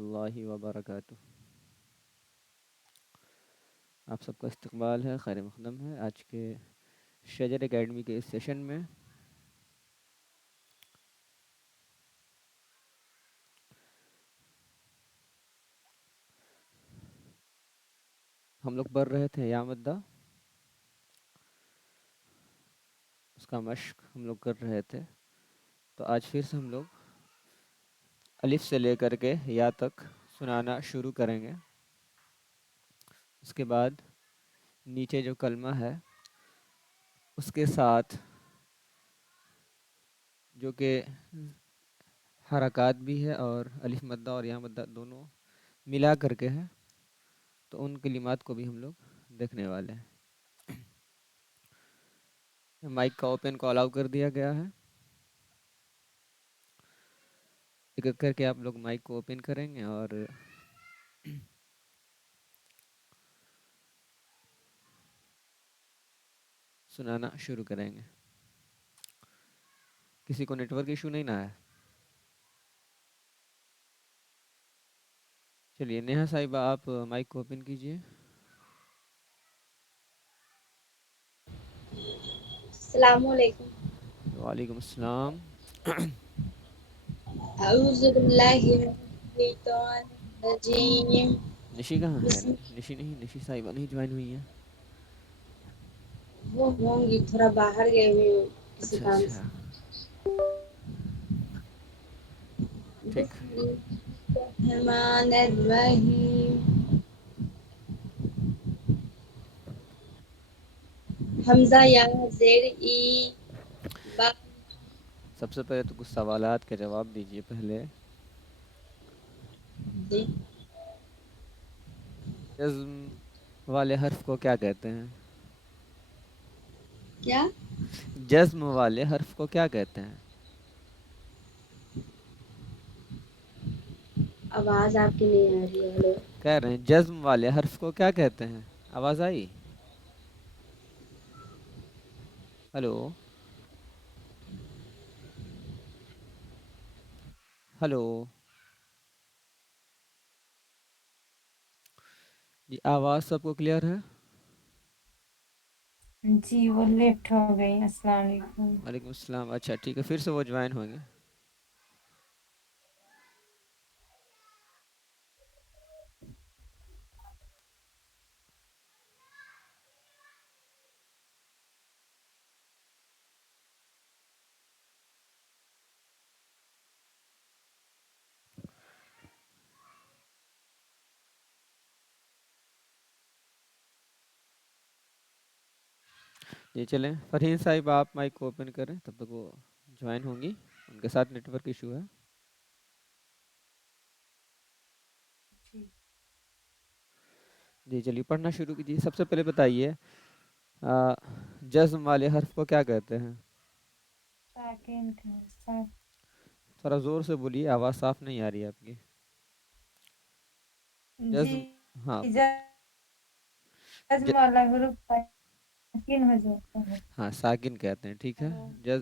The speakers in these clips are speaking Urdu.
اللہ وبرکاتہ۔ آپ سب کا استقبال ہے، خیر مقدم ہے آج کے شجر اکیڈمی کے اس سیشن میں۔ ہم لوگ پڑھ رہے تھے یا مدہ، اس کا مشق ہم لوگ کر رہے تھے، تو آج پھر سے ہم لوگ الف سے لے کر کے یا تک سنانا شروع کریں گے۔ اس کے بعد نیچے جو کلمہ ہے اس کے ساتھ جو کہ حرکات بھی ہے اور الف مدہ اور یا مدہ دونوں ملا کر کے ہے، تو ان کلمات کو بھی ہم لوگ دیکھنے والے ہیں۔ مائک کا اوپن کو الاؤ کر دیا گیا ہے، ایک ایک کر کے آپ لوگ مائک کو اوپن کریں گے اور سنانا شروع کریں گے۔ کسی کو نیٹ ورک ایشو نہیں نہ ہے؟ چلیے نیہا صاحبہ آپ مائک کو اوپن کیجئے۔ السلام علیکم۔ وعلیکم السلام۔ اعوذ باللہ من الشیطان الرجیم۔ نشی کہاں ہے؟ بسم نشی نہیں، نشی صاحبہ نہیں جوائن ہوئی ہیں۔ وہ ہوں گی، تھوڑا باہر گئے ہوئے ہوں کسی اچھا کام اچھا، سے۔ ٹھیک۔ بسم اللہ الرحمن الرحیم۔ حمزہ یا زیر ای با۔ سب سے پہلے تو کچھ سوالات کے جواب دیجئے پہلے۔ جی جزم والے حرف کو کیا کہتے ہیں؟ کیا؟ جزم والے حرف کو کیا کہتے ہیں؟ آواز آپ کی نہیں آ رہی ہے، ہلو۔ کہہ رہے ہیں جزم والے حرف کو کیا کہتے ہیں؟ آواز آئی؟ ہلو ہلو جی، آواز سب کو کلیئر ہے؟ جی وہ لیفٹ ہو گئی۔ السلام علیکم۔ وعلیکم السلام۔ اچھا ٹھیک ہے، پھر سے وہ جوائن ہوں گے۔ جی چلیں، فرحین صاحب آپ مائک کو اوپن کریں، تب تک وہ جوائن ہوں گی، ان کے ساتھ نیٹ ورک ایشو ہے۔ جی جی چلیے پڑھنا شروع کیجیے۔ سب سے پہلے بتائیے جزم والے حرف کو کیا کہتے ہیں؟ ساکن تھا۔ تھوڑا زور سے بولیے، آواز صاف نہیں آ رہی ہے آپ کی۔ جی جزم، ہاں جزم والا حروف ساکن ہو جاتا ہے۔ ہاں ساکن کہتے ہیں، ٹھیک ہے۔ ہلو۔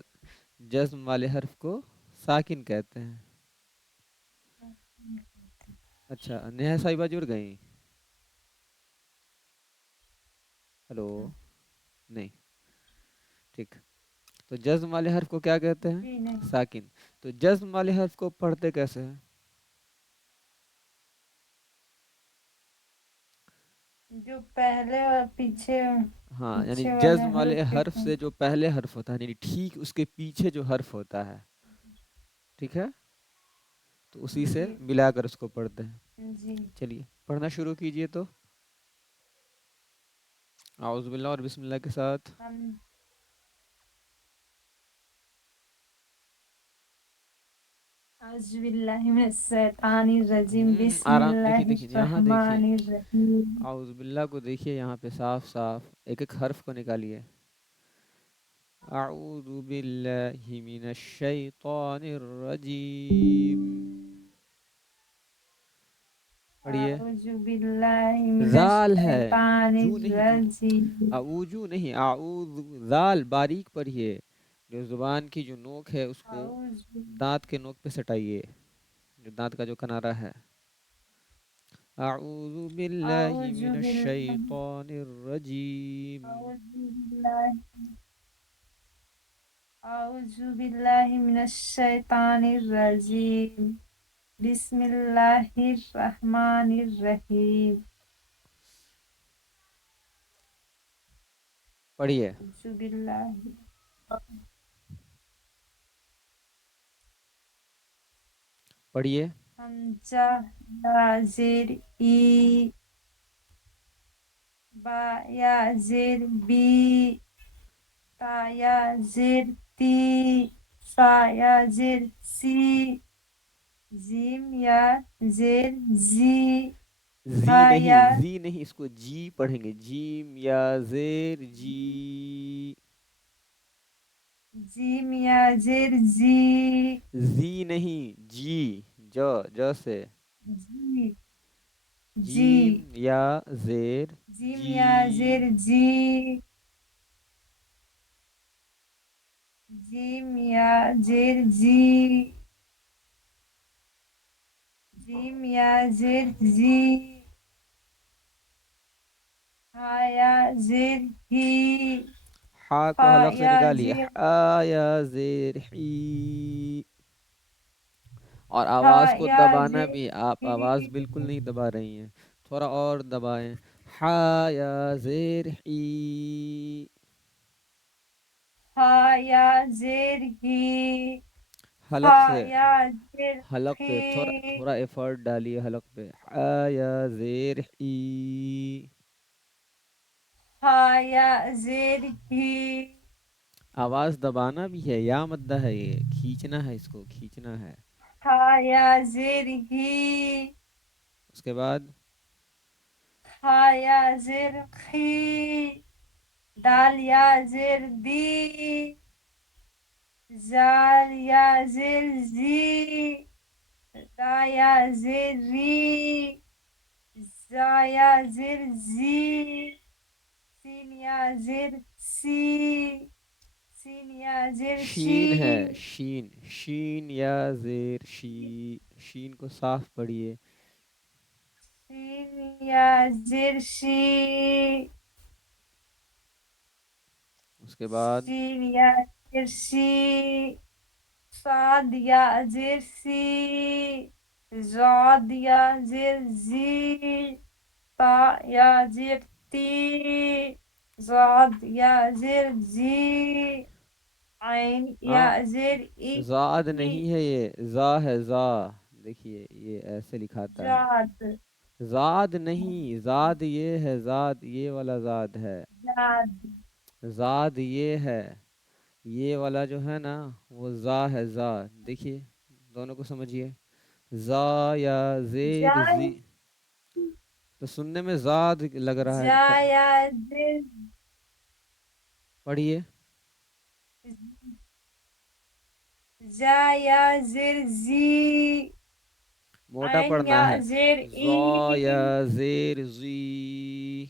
جزم والے حرف کو ساکن کہتے ہیں۔ اچھا نیہا صاحبہ جڑ گئیں؟ ہلو، نہیں، ٹھیک۔ تو جزم والے حرف کو کیا کہتے ہیں؟ جی نہیں، ساکن۔ تو جزم والے حرف کو پڑھتے کیسے ہیں؟ جو پہلے اور پیچھے ہاں یعنی پیچھے والے جزم والے حروف کے حرف سے جو پہلے حرف ہوتا ہے، یعنی ٹھیک اس کے پیچھے جو حرف ہوتا ہے، ٹھیک ہے، تو اسی سے جی ملا کر اس کو پڑھتے ہیں۔ جی چلیے پڑھنا شروع کیجئے تو۔ اعوذ باللہ اور بسم اللہ کے ساتھ۔ ہم اعوذ باللہ من الشیطان الرجیم، بسم آرام، اللہ دیکھیے دیکھیے یہاں دیکھیے، الرحمن الرحیم۔ اعوذ باللہ کو دیکھیے یہاں پہ صاف صاف ایک ایک حرف کو نکالیے۔ اعوذ باللہ من الشیطان الرجیم، پڑھیے۔ اعوذ باللہ من زال ہے، الشیطان جو نہیں، جو الرجیم۔ اعوذ نہیں، اعوذ، زال باریک پڑھیے، جو زبان کی جو نوک ہے اس کو اعوذ دانت کے نوک پہ سٹائیے، جو دانت کا جو کنارہ ہے۔ أعوذ بالله أعوذ من بالله الشيطان الرجيم أعوذ بالله أعوذ بالله من الشيطان الرجيم بسم الله الرحمن الرحيم پڑھیے أعوذ بالله پڑھیے حمزة يا زير إي با يا زير بي تا يا زير تي سا يا زير سي زيم يا زير زي زی ہا یا نہیں، زی نہیں، اس کو جی پڑھیں گے، جیم یا زیر جی، جيم يا زير زي زی نہیں، جی، جو سے جي جي جیم یا زیر جيم يا جی، زير جي جيم يا زير جي جيم يا زير زي ها يا زير هي ہا کو خا حلق سے يا نکالیے، زير آ یا زیر حی، اور خا آواز کو يا دبانا زير بھی، آپ آواز هي بالکل نہیں دبا رہی ہیں، تھوڑا اور دبائیں، ہا یا زیر حی، ها يا زير هي حلق خا سے، يا زير حلق پہ تھوڑا خي تھوڑا ایفرٹ ڈالیے، حلق پہ، آ یا زیر حی، ها يا زير هي آواز دبانا بھی ہے، یا مدہ ہے، یہ کھینچنا ہے، اس کو کھینچنا ہے، ها يا زير هي اس کے بعد ها يا زير خي دال يا زير دي زال يا زير زي دا يا زير ري زا يا زير زي سين يا زير سي سين يا زير شین ہے، شي شین، شین یا زیر شی، شین کو صاف پڑھیے، سين يا زير شي اس کے بعد شين يا زير شي صاد يا زير سي زاد يا زير زي طا يا زير تي زاد يا زير زي عين يا ہاں زير زاد إي نہیں ہے، یہ زا ہے، زا، دیکھیے یہ ایسے لکھاتا ہے، جاد زاد نہیں، زاد یہ ہے، زاد یہ والا زاد ہے، جاد زاد یہ ہے، یہ والا جو ہے نا وہ زا ہے، زا، دیکھیے دونوں کو سمجھیے، زا یا زیر جا زی، تو سننے میں زاد لگ رہا ہے، جا يا زير پڑھیے، جا يا زير زي موٹا عين پڑھنا يا ہے، زير زا یا إي زیر زی،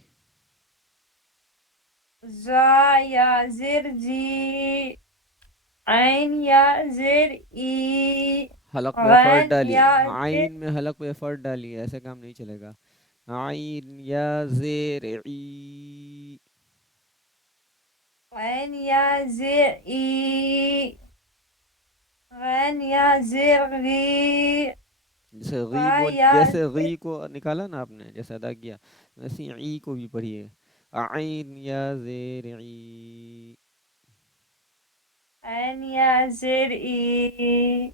زا يا زير زي عين يا زير إي حلق پہ ایفرٹ غين ڈالیے، يا زير عین میں حلق پہ ایفرٹ ڈالیے، ایسے کام نہیں چلے گا، عین یا زیر عی، غين يا زير إي غين يا زير غي جیسے غی فا بول، يا جیسے زير غی کو نکالا نا آپ نے، جیسے ادا کیا، ویسے ہی عی کو بھی پڑھیے، عین یا زیر عی، عين يا زير إي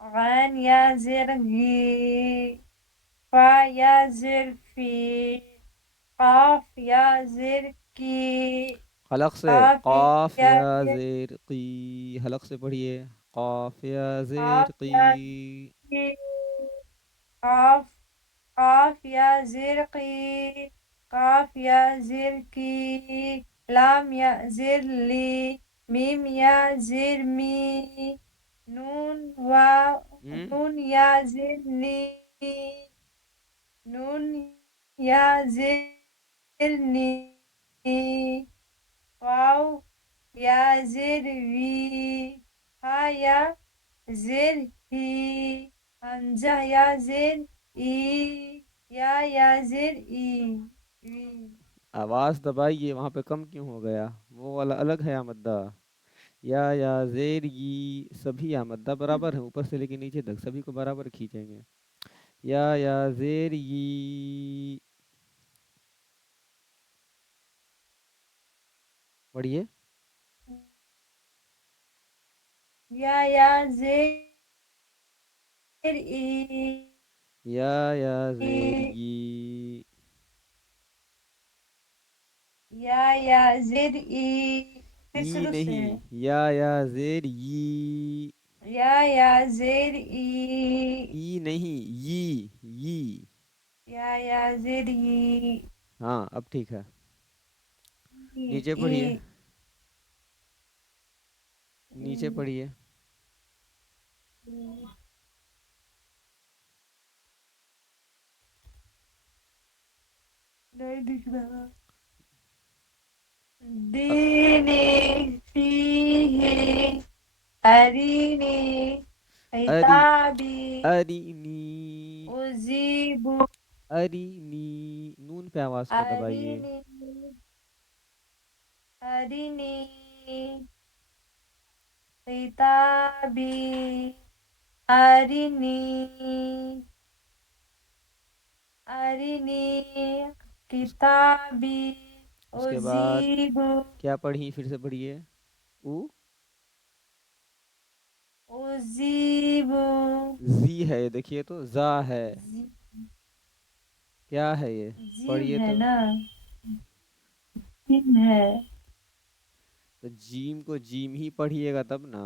غين يا زير غي فا يا زير في قاف يا زير كي حلق سے، قاف قاف يا یا زير زیر قی، حلق سے پڑھیے، قاف یا قاف زیر يا قی، كي قاف قاف يا زير قي قاف يا زير كي لام يا زير لي ميم يا زير مي نون نون يا زير ني نون يا زير ني واو يا زير في ها يا زير هي همزة يا زير إي یا زیر ای وی آواز دبائیے، وہاں پہ کم کیوں ہو گیا؟ وہ والا الگ ہے آمدہ. یا زیر ی سبھی آمدہ برابر ہیں، اوپر سے لے کے نیچے تک سبھی کو برابر کھینچیں گے. یا زیر ی پڑھیے. یا زیر ای یا زیر ی یا زیر ای پھر ای شروع سے نہیں، یا زیر ی یا زیر ای ای نہیں ی یا زیر ای ہاں اب ٹھیک ہے. نیچے ای پڑھیے، نیچے پڑھیے. نہیں دکھ رہا. دینی فیہ ارینی اری کتابی ارینی اجیب ارینی نون پہ آواز کو دبائیے. ارینی ارینی کتابی ارینی ارینی کتابی اس کے بعد اجیب کیا پڑھی؟ پھر سے پڑھیے. او اجیب زی ہے، دیکھیے تو زا ہے. کیا ہے یہ؟ جیم پڑھیے ہے تو. نا، جیم ہے. تو جیم کو جیم ہی پڑھیے گا تب نا.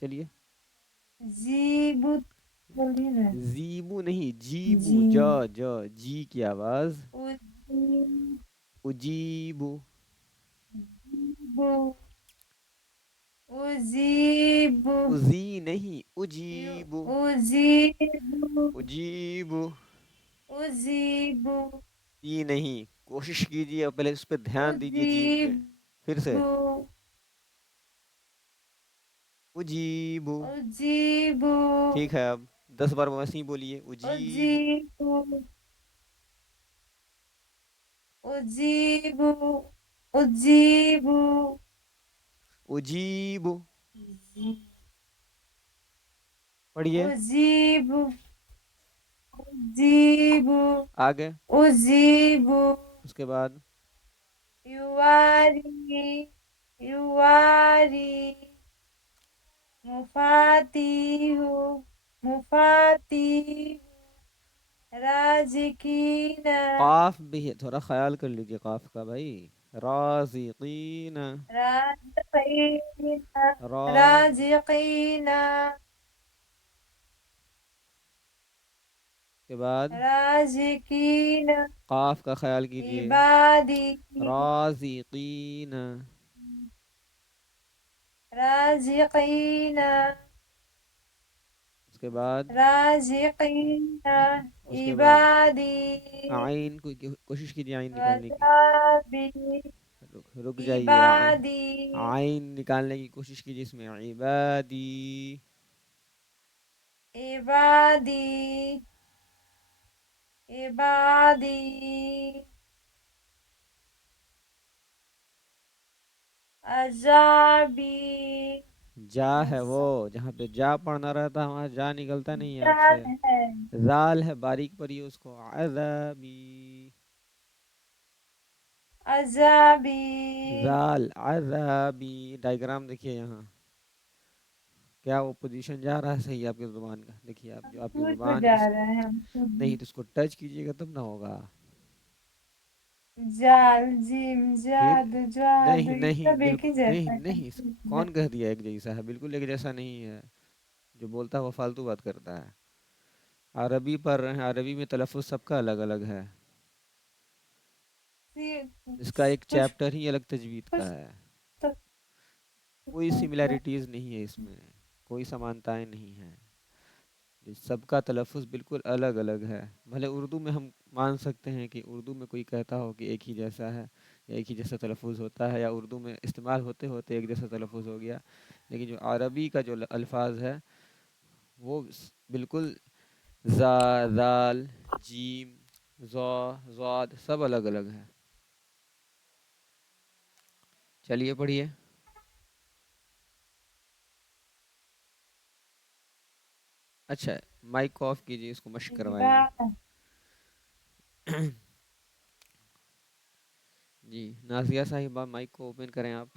چلیے. جیب بولیے نا. زیبو نہیں، جیبو، جیم جی کی آواز. اجیب اجیبو اجیب ازی نہیں، اجیبو اجیب اجیبو اجیب ای نہیں. کوشش کیجیے اور پہلے اس پہ دھیان دیجیے جیم پہ. اجیب پھر سے اجیبو. اجیب ٹھیک ہے، اب 10 بار ویسے ہی بولیے. اجیبو اجیب اجیب اجیب اجیبو پڑھیے اجیب اجیب آگے. اجیب اس کے بعد یواری یواری مفاتیح مفاتیح رازقین قاف بھی ہے، تھوڑا خیال کر لیجیے قاف کا بھائی. رازقین رازقین را رازقین کے بعد رازقین قاف کا خیال کیجیے. عبادی رازقین. رازقین اس کے بعد رازقین اس کے بعد عبادی عین کو کوشش کیجیے عین نکالنے کی. وذابی رک جائیے. عبادی عین نکالنے کی کوشش کیجیے اس میں. عبادی عبادی عبادی عذابی جا ہے، وہ جہاں پہ جا پڑھنا رہتا ہے وہاں جا نکلتا نہیں ہے آپ سے. جان ہے زال ہے، باریک پڑھیے اس کو. عذابی عذابی زال عذابی. ڈائیگرام دیکھیے یہاں کیا وہ پوزیشن جا رہا ہے صحیح آپ کی زبان کا. دیکھیے آپ جو آپ کی خود زبان جا اس رہے ہیں ہم خود نہیں تو اس کو ٹچ کیجیے گا تب نہ ہوگا. جال جیم پھر جاد جاد نہیں یہ نہیں سب ایک ہی بالکل نہیں جیسا نہیں. ہے. کون کہہ دیا ایک جیسا ہے؟ بالکل ایک جیسا نہیں ہے. جو بولتا ہے وہ فالتو بات کرتا ہے. عربی پڑھ رہے ہیں، عربی میں تلفظ سب کا الگ الگ ہے. اس کا ایک کچھ چیپٹر ہی الگ تجوید کچھ کا ہے. تو کوئی سملیرٹیز نہیں ہے اس میں، کوئی سمانتائیں نہیں ہیں. سب کا تلفظ بالکل الگ الگ ہے. بھلے اردو میں ہم مان سکتے ہیں کہ اردو میں کوئی کہتا ہو کہ ایک ہی جیسا ہے یا ایک ہی جیسا تلفظ ہوتا ہے، یا اردو میں استعمال ہوتے ہوتے ایک جیسا تلفظ ہو گیا. لیکن جو عربی کا جو الفاظ ہے وہ بالکل زا زال جیم، زا، زاد سب الگ الگ ہیں. چلیے پڑھیے. اچھا مائک آف کیجیے، اس کو مشق کروائیں گے. زیبا. جی نازیہ صاحبہ مائک کو اوپن کریں آپ.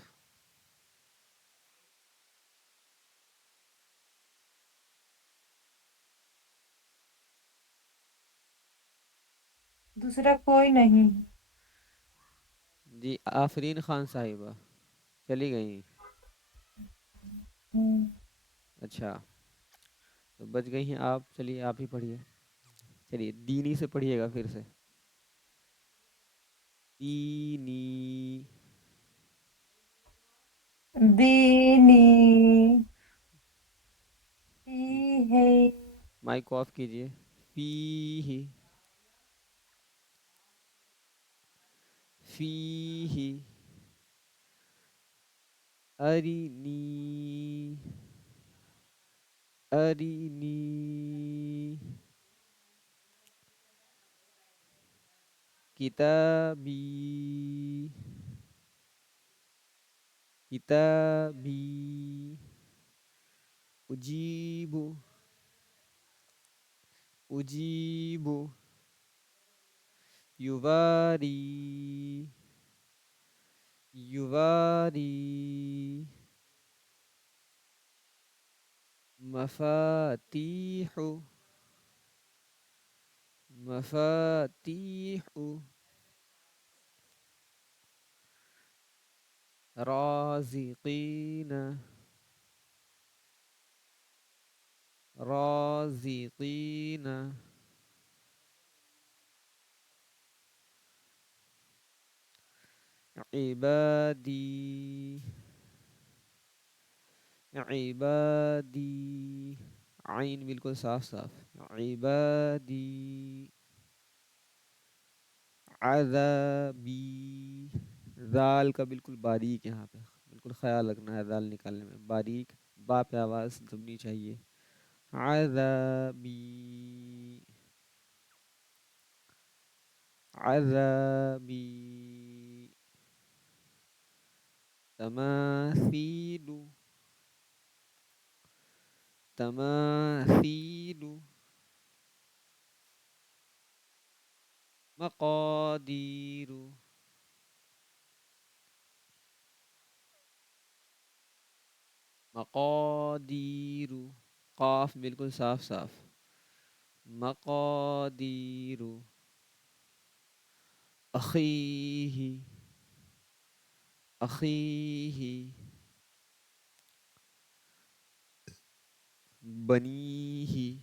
دوسرا کوئی نہیں. جی آفرین خان صاحبہ چلی گئیں. ہوں. اچھا تو بچ گئی ہیں آپ. چلیے آپ ہی پڑھیے. چلیے دینی سے پڑھیے گا پھر سے. دینی. دینی. فیہ. مائک آف کیجیے. فی ہی. فی ہی. ارینی. ارینی. کتابی. کتابی. اجیب. اجیب. یواری. یواری. مفاتیح. مفاتیح. رازقین. رازقین. عبادی. عبادی. عین بالکل صاف صاف. عبادی. عذابی. ذال کا بالکل باریک یہاں پہ بالکل خیال رکھنا ہے ذال نکالنے میں. باریک با پہ آواز دبنی چاہیے. عذابی. عذابی. تماثیل. تماثیل. مقادیر. مقادیر. قاف بالکل صاف صاف. مقادیر. اخیہ. اخیہ. بنیہ.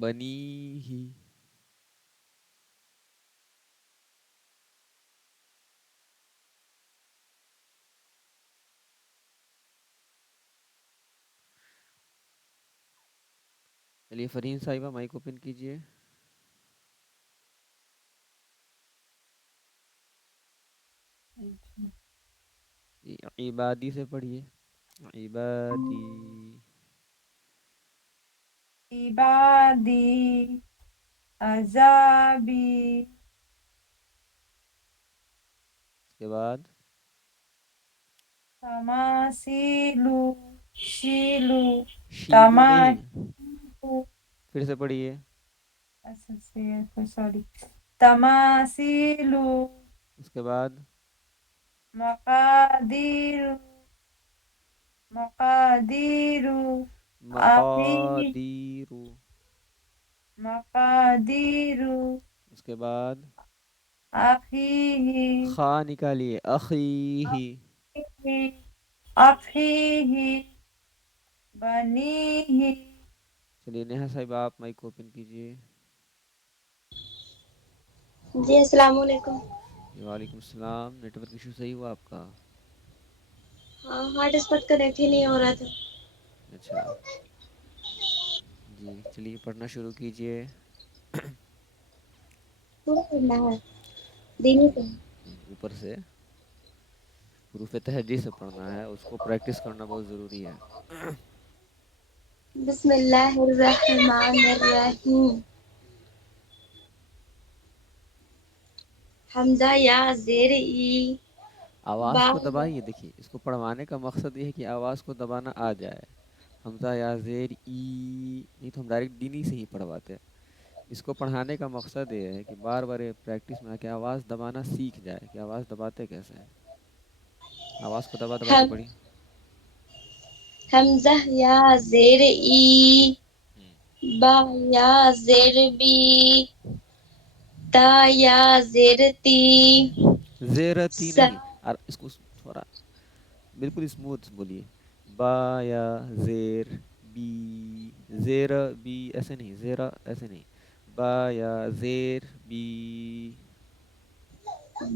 بنیہ. چلیے فرین صاحبہ مائک اوپن کیجیے. جی عبادی سے پڑھیے. عبادی. عبادی. عذابی. اس کے بعد تماثیلو. شیلو. شیلو نہیں تماثیلو. پھر سے پڑھیے. سوری. تماثیلو. اس کے بعد مقادیر. مقادیر. آخری. مقادیر. مقادیر. اس کے بعد أخيه. خا نکالیے. اخیہ. أخيه. بنيه. چلیے نیہا صاحبہ آپ مائک اوپن کیجیے. جی السلام علیکم. جی وعلیکم السلام. نیٹ ورک ایشو صحیح ہوا آپ کا؟ ہاں ہارٹ اسپاٹ کنیکٹ ہی نہیں ہو رہا تھا. اچھا جی چلیے پڑھنا شروع کیجیے. پورا پڑھنا ہے دینی جی کا. اوپر سے حروف تہجی سے پڑھنا ہے. اس کو پریکٹس کرنا بہت ضروری ہے. بسم اللہ الرحمن الرحیم. حمزہ یا زیر ای. آواز با کو دبائیے. دیکھیے اس کو پڑھوانے کا مقصد یہ ہے کہ آواز کو دبانا آ جائے. حمزہ یا زیر ای. نہیں تو ہم ڈائریکٹ دینی سے ہی پڑھواتے. اس کو پڑھانے کا مقصد یہ ہے کہ بار بار پریکٹس میں آ کے آواز دبانا سیکھ جائے کہ آواز دباتے کیسے ہیں. آواز کو دبا دبا کے ہم پڑھی. حمزہ یا زیر ای. با یا زیر بی. تا یا زیر تی. زیرتی سا نہیں. اور اس کو تھوڑا بالکل اسموتھ بولیے. با یا زیر بی. زیر بی ایسے نہیں. زیرا ایسے نہیں. با یا زیر بی.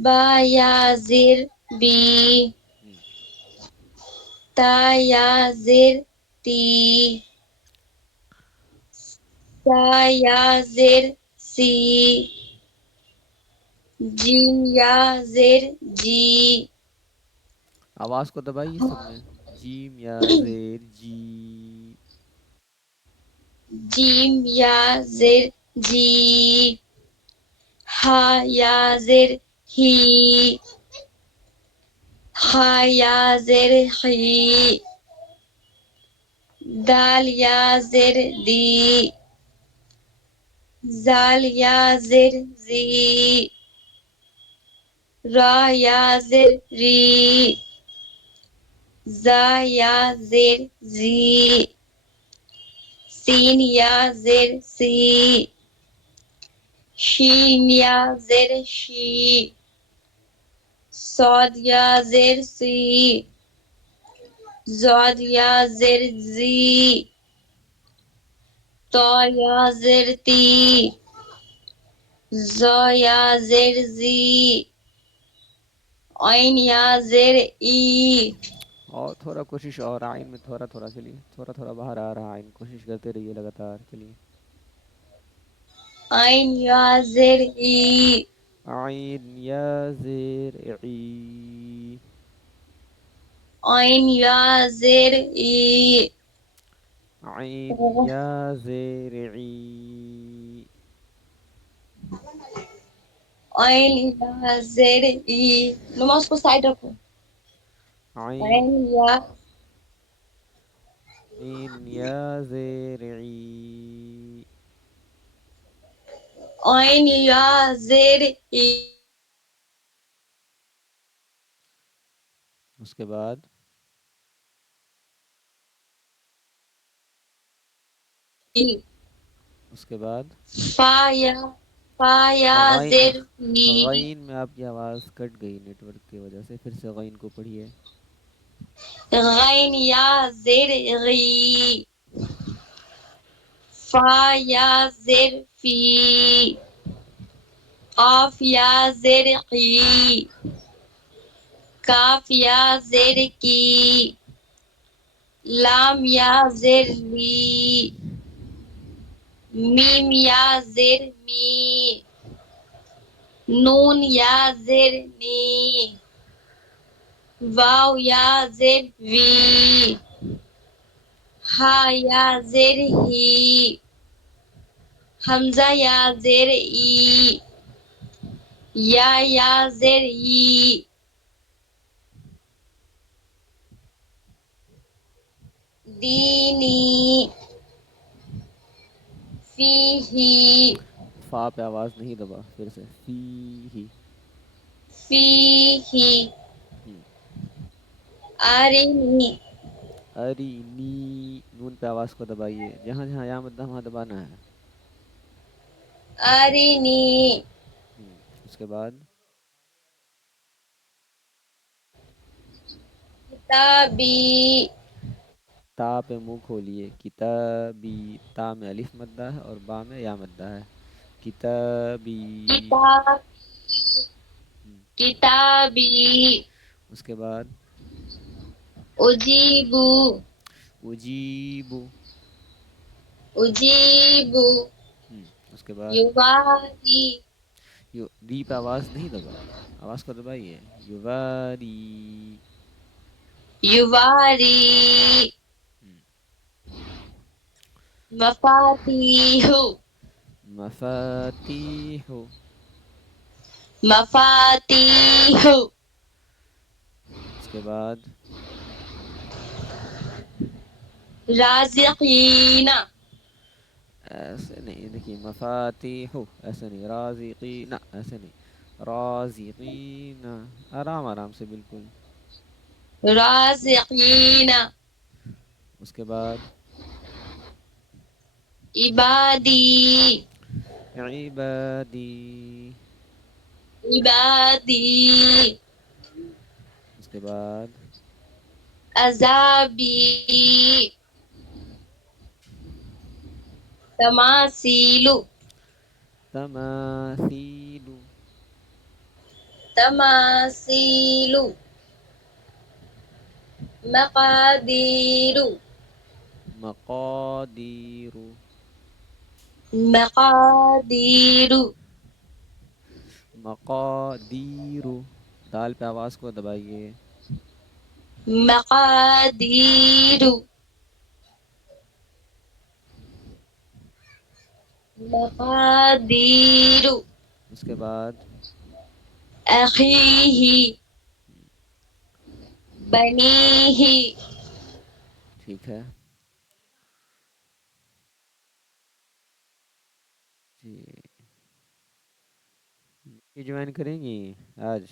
با یا زیر بی. ہم، تا یا زیر تی. سا یا زیر سی. جیم یا زیر جی. آواز کو دبائیے سب میں. جیم یا زیر جی. جیم یا زیر جی. ہا یا زیر ہی. خا یا زیر خی. دال یا زیر دی. زال یا زیر زی. را یا زیر ری. زا یا زیر زی. سین یا زیر سی. شین یا زیر شی. صاد یا زیر سی. زاد یا زیر زی. طا یا زیر تی. زا یا زیر زی. عین یا زیر ای. اور تھوڑا کوشش اور آئین میں تھوڑا تھوڑا چلیے. تھوڑا تھوڑا باہر آ رہا آئین. کوشش کرتے رہیے لگاتار. چلیے. عین یا زیر ای. عین یا زیر عی. عین یا زیر ای. عین یا زیر عی. عین یا زیر ای. نماز کو سائڈ رکھو. عین عین یا یا زیر عی. عین یا زیر ای. اس کے بعد اس کے بعد فا یا غین. زیر فی. غین میں آپ کی آواز کٹ گئی نیٹ ورک کی وجہ سے. پھر سے غین کو پڑھیے. غین یا زیر غی. فا یا زیر فی. قاف یا زیر قی. کاف یا زیر کی. لام یا زیر لی. میم یا زیر می. نون یا زیر نی. واو یا زیر وی. ہا یا زیر ہی. حمزہ یا زیر ای. یا زیر ای. دینی. فی ہی. فا پہ آواز نہیں دبا. پھر سے فی ہی. فی ہی. ہم، آرینی. ارینی. نون پہ آواز کو دبائیے. جہاں جہاں یا مدہ وہاں دبانا ہے. آرینی. اس کے بعد کتابی. تا پہ منہ کھولیے. کتابی. تا میں الف مدہ ہے اور با میں یا مدہ ہے. کتابی. کتاب. ہم، کتابی. اس کے بعد اجیبو. اجیبو. اجیبو. اس کے بعد یواری. ری پہ آواز نہیں دبا. آواز کو دبائیے. یواری. یواری. ہم، مفاتيح. مفاتيح. مفاتيح. اس کے بعد رازقين. ایسے نہیں، دیکھیے مفاتیح ایسے نہیں، رازقین ایسے نہیں، رازقین، آرام آرام سے بالکل. رازقين. اس کے بعد عبادي. عبادی. عبادي. اس کے بعد عذابي. تماثيل. تماثیل. تماثيل. مقادير. مقادیر. مقادير. مقادیر. دال پہ آواز کو دبائیے. مقادير. مقادير. اس کے بعد أخيه. بنيه. ٹھیک ہے جی. یہ جوائن کریں گی آج؟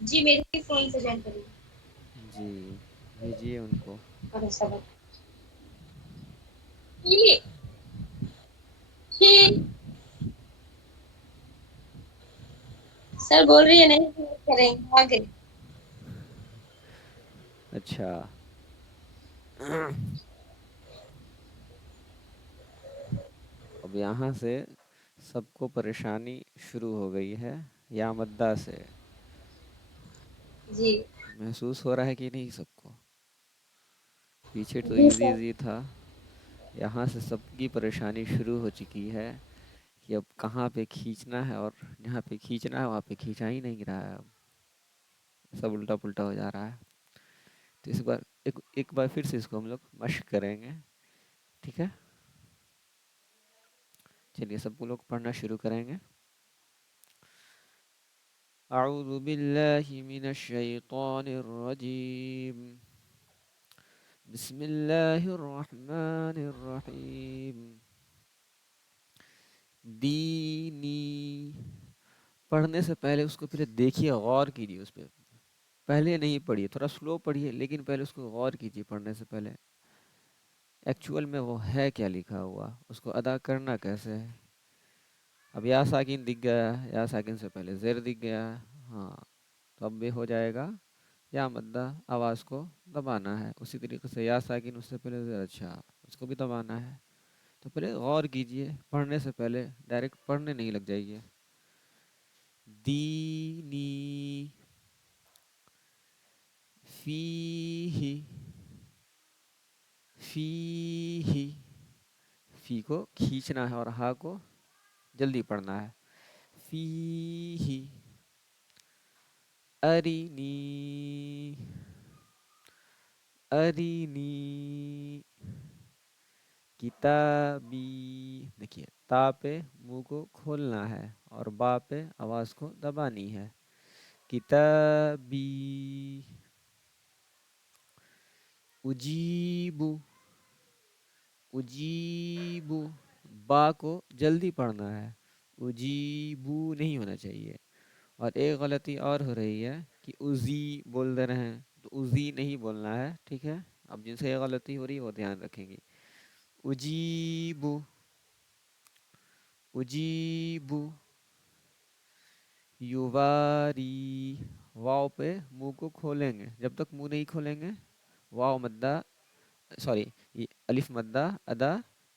جی میرے فون سے جوائن کریے. جی بھیجیے ان کو. ارے سبق یہ یہ سر بول رہی ہے نہیں کریں آگے. اچھا اب یہاں سے سب کو پریشانی شروع ہو گئی ہے یا مدہ سے. جی محسوس ہو رہا ہے کہ نہیں سب کو؟ پیچھے تو جی ایزی سر. ایزی تھا، یہاں سے سب کی پریشانی شروع ہو چکی ہے کہ اب کہاں پہ کھینچنا ہے، اور جہاں پہ کھینچنا ہے وہاں پہ کھینچا ہی نہیں رہا ہے، اب سب الٹا پلٹا ہو جا رہا ہے. تو اس بار ایک بار پھر سے اس کو ہم لوگ مشق کریں گے، ٹھیک ہے؟ چلیے سب کو لوگ پڑھنا شروع کریں گے. اعوذ باللہ من الشیطان الرجیم، بسم اللہ الرحمن الرحیم. دینی، پڑھنے سے پہلے اس کو پہلے دیکھیے، غور کیجیے اس پہ. پہلے نہیں پڑھیے، تھوڑا سلو پڑھیے، لیکن پہلے اس کو غور کیجیے پڑھنے سے پہلے. ایکچول میں وہ ہے کیا لکھا ہوا، اس کو ادا کرنا کیسے ہے. اب یا ساکن دکھ گیا، یا ساکن سے پہلے زیر دکھ گیا، ہاں تو اب بھی ہو جائے گا یا مدہ، آواز کو دبانا ہے. اسی طریقے سے یا ساکن اس سے پہلے زیر، اچھا اس کو بھی دبانا ہے. تو پہلے غور کیجئے پڑھنے سے پہلے، ڈائریکٹ پڑھنے نہیں لگ جائیے. دینی، فیہ، فیہ، فی کو کھینچنا ہے اور ہا کو جلدی پڑھنا ہے. فیہ، ارینی، ارینی، کتابی. دیکھیے تا پہ منہ کو کھولنا ہے اور با پہ آواز کو دبانی ہے. کتابی. اجیبو، اجیبو، با کو جلدی پڑھنا ہے، اجیبو نہیں ہونا چاہیے. اور ایک غلطی اور ہو رہی ہے کہ ازی بول دے رہے ہیں، تو ازی نہیں بولنا ہے، ٹھیک ہے؟ اب جن سے یہ غلطی ہو رہی ہے وہ دھیان رکھیں گی. اجیبو، اجیبو. یواری، واو پہ منہ کو کھولیں گے، جب تک منہ نہیں کھولیں گے واو مدہ، سوری الف مدہ ادا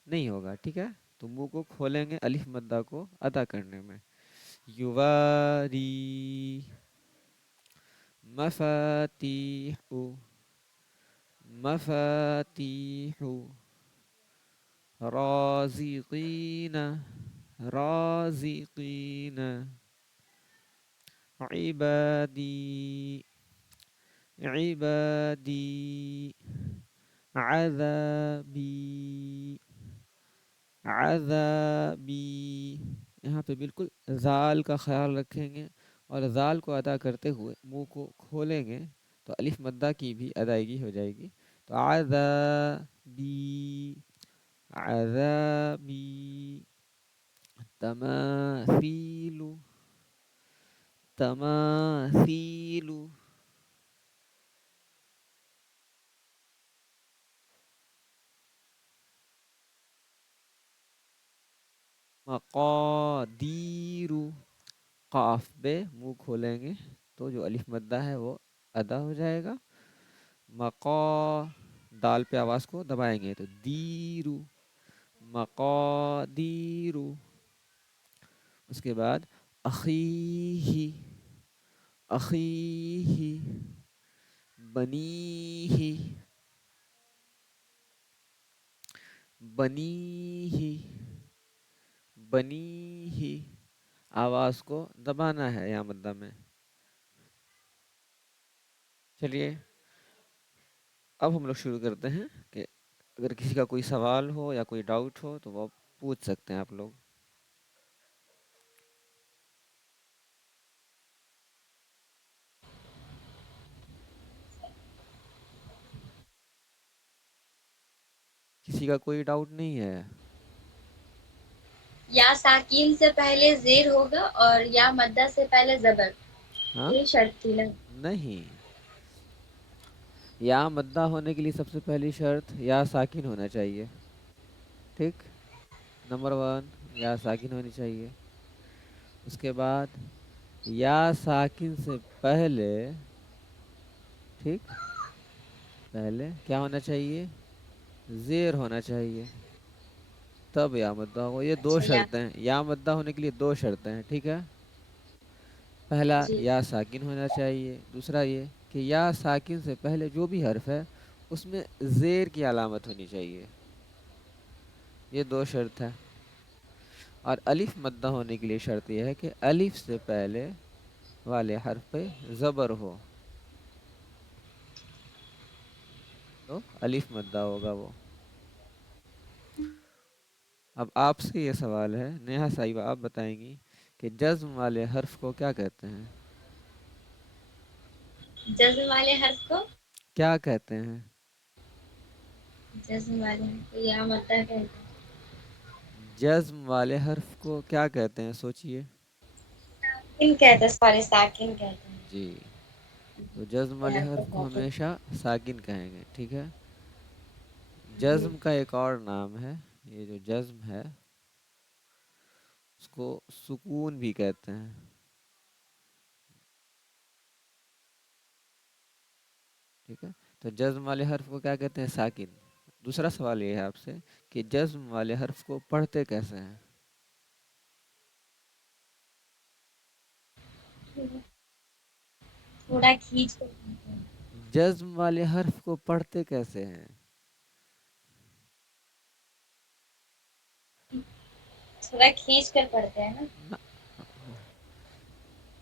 نہیں ہوگا، ٹھیک ہے؟ تو منہ کو کھولیں گے الف مدہ کو ادا کرنے میں. یواری، مفاتیح، مفاتیح، رازقین، رازقین، عبادی، عبادی، عذابی، عذابی، یہاں پہ بالکل زال کا خیال رکھیں گے اور زال کو ادا کرتے ہوئے منہ کو کھولیں گے تو الف مدہ کی بھی ادائیگی ہو جائے گی. تو عذابی، عذابی. تماثیل، تماثیل. مقادیر، قاف پہ منہ کھولیں گے تو جو الف مدہ ہے وہ ادا ہو جائے گا. مقا، دال پہ آواز کو دبائیں گے تو دیرو، مقادیرو. اس کے بعد اخیہ، اخیہ، بنیہ، بنیہ، بنیہ. آواز کو دبانا ہے یا مدہ میں. چلیے اب ہم لوگ شروع کرتے ہیں کہ اگر کسی کا کوئی سوال ہو یا کوئی ڈاؤٹ ہو تو وہ پوچھ سکتے ہیں آپ لوگ. کسی کا کوئی ڈاؤٹ نہیں ہے؟ یا ساکین سے پہلے زیر ہوگا اور یا مدہ سے پہلے زبر، ہاں یہ شرط تھی نا. نہیں، یا مدہ ہونے کے لیے سب سے پہلی شرط یا ساکن ہونا چاہیے. ٹھیک، نمبر 1 یا ساکن ہونی چاہیے. اس کے بعد یا ساکن سے پہلے، ٹھیک، پہلے کیا ہونا چاہیے؟ زیر ہونا چاہیے تب یا مدہ ہو. یہ دو اچھا یا شرطیں ہیں، یا مدہ ہونے کے لیے دو شرطیں ہیں. ٹھیک ہے، پہلا جی یا ساکن ہونا چاہیے، دوسرا یہ کہ یا ساکن سے پہلے جو بھی حرف ہے اس میں زیر کی علامت ہونی چاہیے. یہ دو شرط ہے. اور الف مدہ ہونے کے لیے شرط یہ ہے کہ الف سے پہلے والے حرف پہ زبر ہو تو الف مدہ ہوگا وہ. اب آپ سے یہ سوال ہے، نیہا صاحبہ آپ بتائیں گی کہ جزم والے حرف کو کیا کہتے ہیں؟ جزم والے حرف کو، کیا کہتے ہیں؟ جزم والے حرف کو یا مدہ کہتے ہیں. جزم والے حرف کو کیا کہتے ہیں؟ سوچئے. ساکن کہتے ہیں، سوری ساکن کہتے ہیں. جی، تو جزم یہ والے حرف حرف کو ساکن. ہمیشہ ساکن کہیں گے. ٹھیک ہے، جی جزم کا ایک اور نام ہے، یہ جو جزم ہے اس کو سکون بھی کہتے ہیں. ٹھیک ہے، تو جزم والے حرف کو کیا کہتے ہیں؟ ساکن. دوسرا سوال یہ ہے آپ سے کہ جزم والے حرف کو پڑھتے کیسے ہیں؟ تھوڑا کھینچ کر پڑھتے ہیں. جزم والے حرف کو پڑھتے کیسے ہیں؟ تھوڑا کھینچ کر پڑھتے ہیں نا. نہ،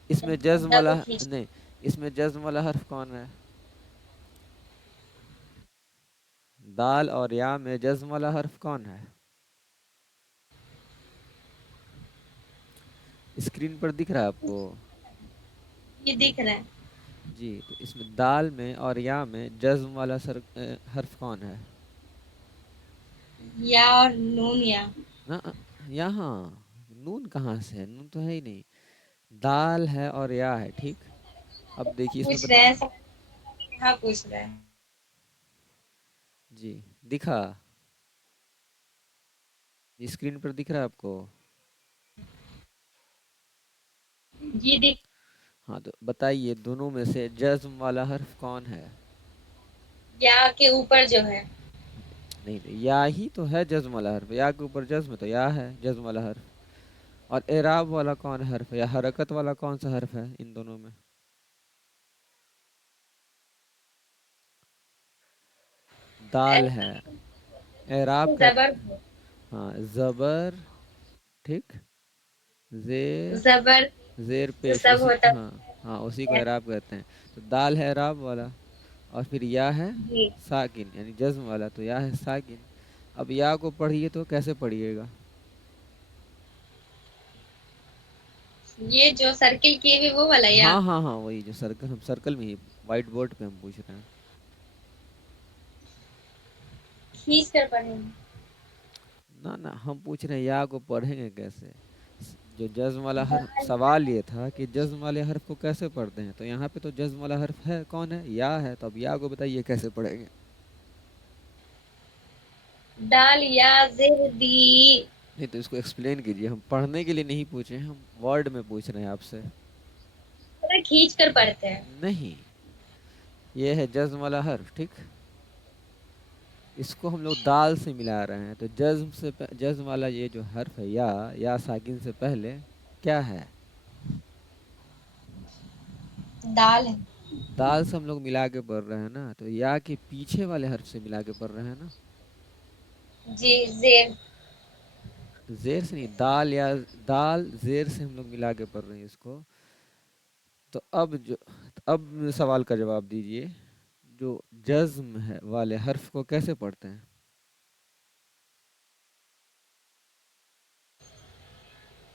اس میں جزم مدہ کو والا کھینچ. نہیں، اس میں جزم والا حرف کون ہے؟ دال اور یا میں جزم والا حرف کون ہے؟ اسکرین پر دکھ رہا ہے آپ کو؟ یہ دکھ رہا ہے. جی، تو اس میں دال میں اور یا میں جزم والا حرف کون ہے؟ یا اور نون یا. نہ، یہاں نون کہاں سے ہے؟ نون تو ہے ہی نہیں. دال ہے اور یا ہے. ٹھیک، اب دیکھیے اس میں پوچھ رہے ہیں سب، یہاں پوچھ رہے ہیں. جی دکھا، اسکرین پر دکھ رہا ہے آپ کو؟ جی دکھ. ہاں تو بتائیے دونوں میں سے جزم والا حرف کون ہے؟ یا کے اوپر جو ہے. نہیں نہیں، یا ہی تو ہے جزم والا حرف. یا کے اوپر جزم ہے تو یا ہے جزم والا حرف. اور اعراب والا کون حرف ہے یا حرکت والا کون سا حرف ہے ان دونوں میں؟ دال ہے. اعراب کا، زبر ہاں زبر، ٹھیک، زیر، زبر زیر جو پیش سب اسی، ہوتا ہاں ہاں اسی کو ہے. اعراب کہتے ہیں. تو دال ہے اعراب والا. اور پھر یا ہے جی ساکن یعنی جزم والا، تو یا ہے ساکن. اب یا کو پڑھیے تو کیسے پڑھیے گا؟ یہ جو سرکل کیے ہوئے وہ والا یا ہاں ہاں ہاں وہی جو سرکل، ہم سرکل میں ہی وائٹ بورڈ پہ ہم پوچھ رہے ہیں. کھینچ کر پڑھیں گے. نہ نہ ہم پوچھ رہے ہیں یا کو پڑھیں گے کیسے. جو جزم والا حرف، دال سوال یہ تھا کہ جزم والے حرف کو کیسے پڑھتے ہیں، تو یہاں پہ تو جزم والا حرف ہے، کون ہے؟ یا ہے. تو اب یا کو بتائیے کیسے پڑھیں گے. دال یا زر دی. نہیں تو اس کو ایکسپلین کیجیے، ہم پڑھنے کے لیے نہیں پوچھے ہیں، ہم ورڈ میں پوچھ رہے ہیں آپ سے. کھینچ کر پڑھتے ہیں. نہیں، یہ ہے جزم والا حرف، ٹھیک. اس کو ہم لوگ دال سے ملا رہے ہیں، تو جزم سے جزم والا یہ جو حرف ہے یا ساکن سے پہلے کیا ہے؟ دال ہے. دال سے ہم لوگ ملا کے پڑھ رہے ہیں نا، تو یا کے پیچھے والے حرف سے ملا کے پڑھ رہے ہیں نا. جی زیر. زیر سے نہیں، دال زیر سے ہم لوگ ملا کے پڑھ رہے ہیں اس کو. تو اب سوال کا جواب دیجئے، جو جزم ہے والے حرف کو کیسے پڑھتے ہیں؟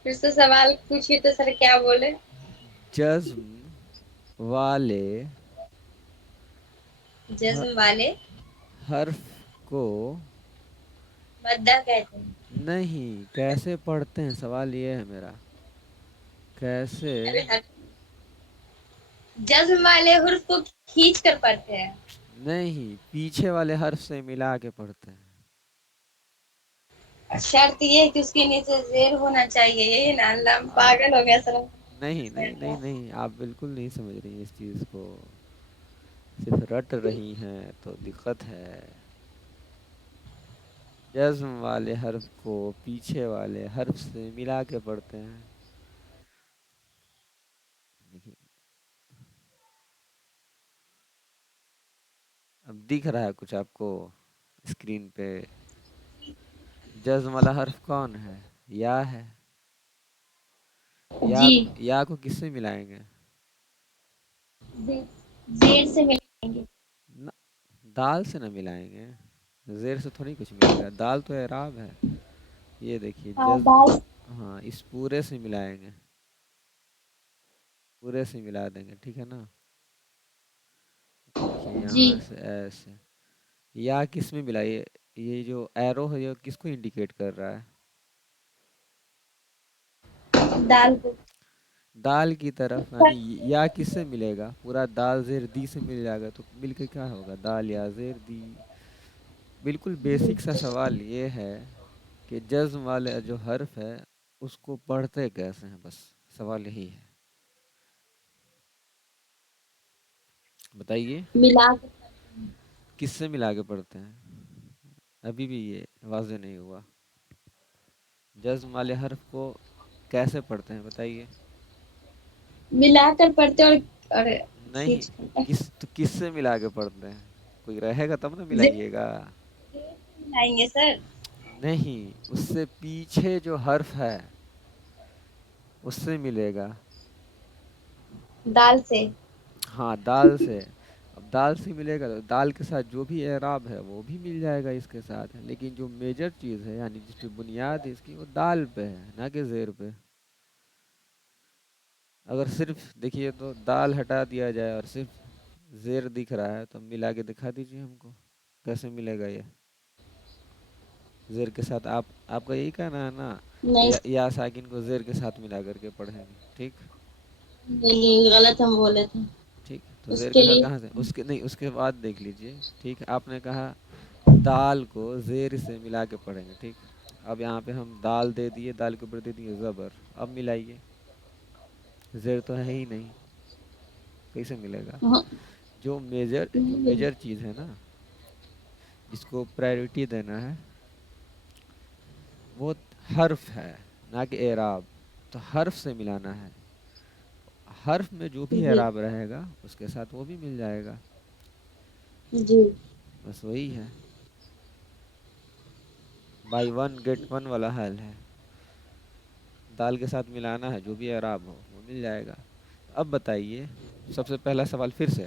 پھر سے سوال پوچھیے تو سر کیا بولے؟ جزم والے جزم والے حرف کو مدہ کہتے ہیں. نہیں، کیسے پڑھتے ہیں سوال یہ ہے میرا. کیسے؟ جزم والے حرف کو کھینچ کر پڑھتے ہیں. نہیں، پیچھے والے حرف سے ملا کے پڑھتے ہیں. شرط یہ ہے کہ اس کے نیچے زیر ہونا چاہیے، یہی نا. اللہ پاگل ہو گیا سر. نہیں نہیں نہیں نہیں، آپ بالکل نہیں سمجھ رہی ہیں اس چیز کو، صرف رٹ رہی ہیں تو دقت ہے. جزم والے حرف کو پیچھے والے حرف سے ملا کے پڑھتے ہیں. دیکھیے اب دکھ رہا ہے کچھ آپ کو اسکرین پہ؟ جزم والا حرف کون ہے؟ یا ہے. جی یا کو کس سے ملائیں گے؟ زیر سے ملائیں گے. دال سے نہ ملائیں گے، زیر سے تھوڑی کچھ ملے گا، دال تو اعراب ہے. یہ دیکھیے ہاں دال. ہاں اس پورے سے ملائیں گے، پورے سے ملا دیں گے، ٹھیک ہے نا. دیکھیے جی یہاں سے ایسے یا کس میں ملائیے، یہ جو ایرو ہے یہ کس کو انڈیکیٹ کر رہا ہے؟ دال کو. دال کی طرف، یعنی یا کس سے ملے گا؟ پورا دال زیر دی سے مل جائے گا، تو مل کے کیا ہوگا؟ دال یا زیر دی. بالکل بیسک سا سوال یہ ہے کہ جزم والے جو حرف ہے اس کو پڑھتے کیسے ہیں، بس سوال یہی ہے. بتائیے ملا کے. کس سے ملا کے پڑھتے ہیں؟ ابھی بھی یہ واضح نہیں ہوا. جزم والے حرف کو کیسے پڑھتے ہیں بتائیے. ملا کر پڑھتے اور نہیں، کھینچ کر. کس سے ملا کے پڑھتے ہیں؟ کوئی رہے گا تب نہ زیر ملائیے گا. سے ملائیں گے سر. نہیں، اس سے پیچھے جو حرف ہے اس سے ملے گا. دال سے. ہاں دال سے. اب دال سے ملے گا تو دال کے ساتھ جو بھی اعراب ہے وہ بھی مل جائے گا اس کے ساتھ، لیکن جو میجر چیز ہے یعنی جس پہ بنیاد ہے اس کی، وہ دال پہ ہے نہ کہ زیر پہ. اگر صرف دیکھیے تو دال ہٹا دیا جائے اور صرف زیر دکھ رہا ہے تو ملا کے دکھا دیجیے ہم کو کیسے ملے گا. یہ زیر کے ساتھ آپ کا یہی کہنا ہے نا، نہیں یا ساکن کو زیر کے ساتھ ملا کر کے پڑھیں گے، ٹھیک. نہیں غلط ہم بولے تھے. ٹھیک تو اس زیر کے کے ساتھ لیے کہاں سے، اس کے نہیں، اس کے بعد دیکھ لیجئے، ٹھیک. آپ نے کہا دال کو زیر سے ملا کے پڑھیں گے، ٹھیک. اب یہاں پہ ہم دال دے دیے، دال کے اوپر دے دیے زبر، اب ملائیے. زیر تو ہے ہی نہیں، کیسے ملے گا؟ جو میجر چیز ہے نا جس کو پرائیورٹی دینا ہے وہ حرف ہے نہ کہ اعراب. تو حرف سے ملانا ہے، حرف میں جو بھی جی اعراب رہے گا اس کے ساتھ وہ بھی مل جائے گا، جی. بس وہی ہے. بائی ون گیٹ ون والا حال ہے. دال کے ساتھ ملانا ہے، جو بھی اعراب ہو وہ مل جائے گا. اب بتائیے سب سے پہلا سوال پھر سے،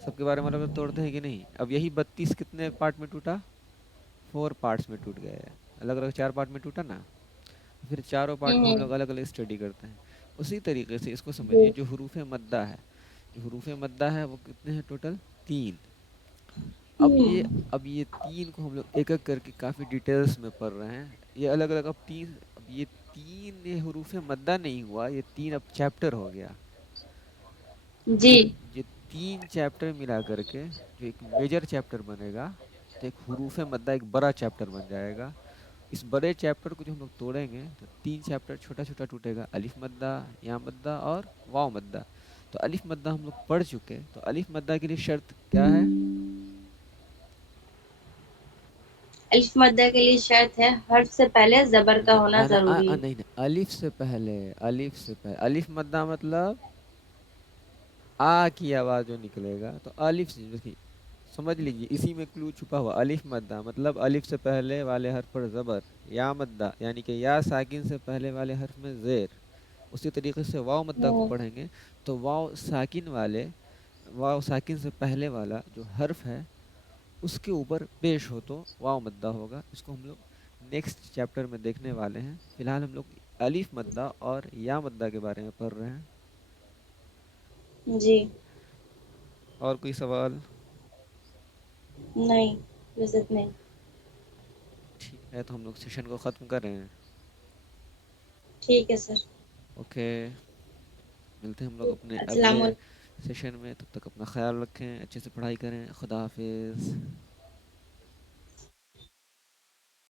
سب کے بارے میں الگ الگ توڑتے ہیں کہ نہیں؟ اب یہی 32 کتنے پارٹ میں ٹوٹا؟ 4 پارٹس میں ٹوٹ گیا ہے، الگ الگ 4 پارٹ میں ٹوٹا نا، پھر چاروں پارٹ کو ہم ہوں لوگ الگ الگ اسٹڈی کرتے ہیں۔ اسی طریقے سے اس کو سمجھیے، جی جو حروف مدہ ہے، جو حروف مدہ ہے وہ کتنے ہیں ٹوٹل؟ 3۔ اب یہ ہوں اب یہ 3 کو ہم لوگ ایک ایک کر کے کافی ڈیٹیلس میں پڑھ رہے ہیں، یہ الگ الگ اب یہ 3 یہ حروف مدہ نہیں ہوا، یہ 3 اب چیپٹر ہو گیا۔ جی یہ 3 چیپٹر ملا کر کے جو ایک میجر چیپٹر بنے گا، تو ایک حروف مدہ ایک بڑا چیپٹر بن جائے گا۔ اس بڑے چیپٹر کو جو ہم لوگ توڑیں گے تو 3 چیپٹر چھوٹا چھوٹا ٹوٹے گا، الف مدہ، یا مدہ اور واو مدہ۔ تو الف مدہ ہم لوگ پڑھ چکے، تو الف مدہ کے لیے شرط کیا ہے؟ الف مدہ کے لیے شرط ہے حرف سے پہلے زبر کا ہونا ضروری ہے۔ نہیں نہیں، الف سے پہلے، الف مدہ مطلب آ کی آواز جو نکلے گا، تو الف سے دیکھیے، سمجھ لیجیے اسی میں کلو چھپا ہوا، الف مدہ مطلب الف سے پہلے والے حرف پر زبر، یا مدہ یعنی کہ یا ساکن سے پہلے والے حرف میں زیر۔ اسی طریقے سے واو مدہ کو ہوں پڑھیں گے تو واو ساکن سے پہلے والا جو حرف ہے اس کے اوپر پیش ہو تو واو مدہ ہوگا۔ اس کو ہم لوگ نیکسٹ چیپٹر میں دیکھنے والے ہیں، فی الحال ہم لوگ الف مدہ اور یا مدہ کے بارے میں پڑھ رہے ہیں۔ جی اور کوئی سوال؟ نہیں، وزت نہیں۔ ٹھیک ہے، تو ہم لوگ سیشن کو ختم کر رہے ہیں۔ ٹھیک ہے سر۔ اوکے، ملتے ہیں ہم لوگ اپنے السلام اگلے علیکم۔ سیشن میں، تب تک اپنا خیال رکھیں، اچھے سے پڑھائی کریں، خدا حافظ۔